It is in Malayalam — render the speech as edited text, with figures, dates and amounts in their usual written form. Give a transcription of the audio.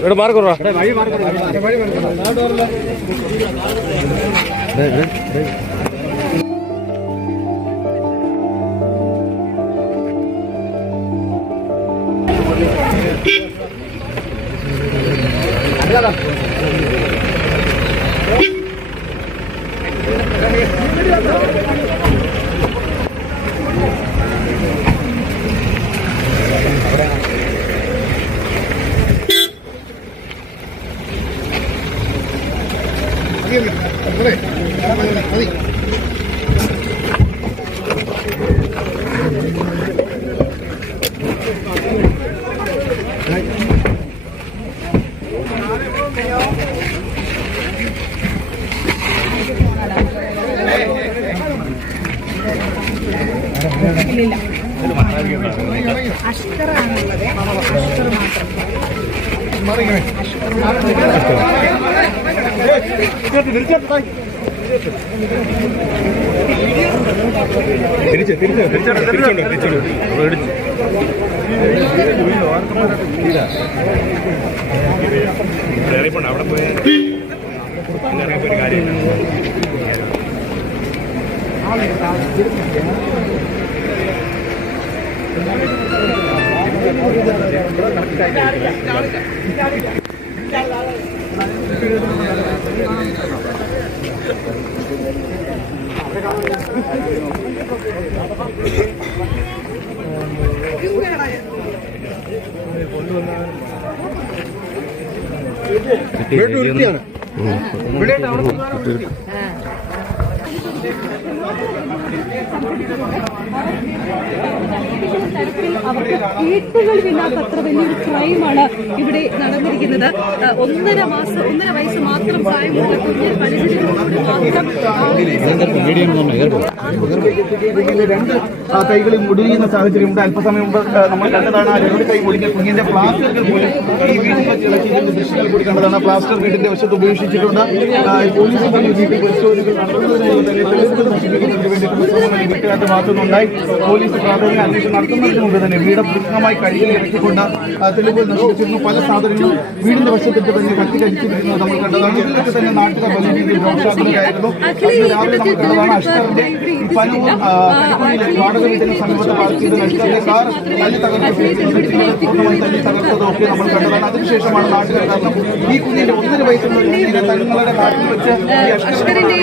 ഇവിടെ മാറിക്കൊറ അഷ്കറാണുള്ളത്. അഷ്കർ മാത്രം അവിടെ പോയ കാര്യം അവർക്ക് വീട്ടുകളില്ലാത്ത അത്ര വലിയൊരു ക്രൈമാണ് ഇവിടെ നടന്നിരിക്കുന്നത്. 1.5 വയസ്സ് മാത്രം പ്രായമുള്ള കുഞ്ഞ് രണ്ട് കൈകളിൽ മുടിയുന്ന സാഹചര്യമുണ്ട്. അല്പസമയം മുമ്പ് നമ്മൾ കണ്ടതാണ് ആ രണ്ട് കൈ മുടിഞ്ഞ കുഞ്ഞിന്റെ പ്ലാസ്റ്ററുകൾ പോലും ഈ വീടിന്റെ ചിളക്കിക്കുന്ന ദൃശ്യങ്ങൾ കൂടി കണ്ടതാണ്. പ്ലാസ്റ്റർ വീടിന്റെ വശത്ത് ഉപേക്ഷിച്ചിട്ടുണ്ട്. പോലീസ് പരിശോധനകൾ നടത്തുന്നതിന് തെളിവുകൾ നശിപ്പിക്കുന്നതിന് വേണ്ടിയിട്ടുള്ള ശ്രമങ്ങൾ വീട്ടുകാരുടെ ഭാഗത്തുനിന്നുണ്ടായി. പോലീസ് പ്രാഥമിക അന്വേഷണം നടത്തുന്നതിന് മുമ്പ് തന്നെ വീട് പൂർണ്ണമായി കഴുകിൽ ഇറക്കിക്കൊണ്ട് തെളിവുകൾ നശിപ്പിച്ചിരുന്നു. പല സാധനങ്ങളും വീടിന്റെ വശത്തിട്ട് തന്നെ കത്തിക്കരിച്ചിരിക്കുന്നത് നമ്മൾ കണ്ടതാണ്. ഇതിലൊക്കെ തന്നെ നാട്ടുകാർ വലിയ രീതിയിൽ രോഷാകുലരായിരുന്നു. രാവിലെ നമ്മൾ കണ്ടതാണ് അഷ്കറിന്റെ ഈ പനൂർ വാടക വീട്ടിന് സമീപത്ത് പാർക്ക് ചെയ്ത് അഷ്കറിന്റെ കാർ തല്ലി പൂർണ്ണമായി തല്ലി തകർത്തതൊക്കെ നമ്മൾ കണ്ടതാണ്. അതിനുശേഷമാണ് നാട്ടുകാർ കാരണം ഈ കുഞ്ഞിന്റെ 1.5 വയസ്സുള്ള കുഞ്ഞിനെ തങ്ങളുടെ നാട്ടിൽ വെച്ച് ഈ അഷ്കറിന്റെ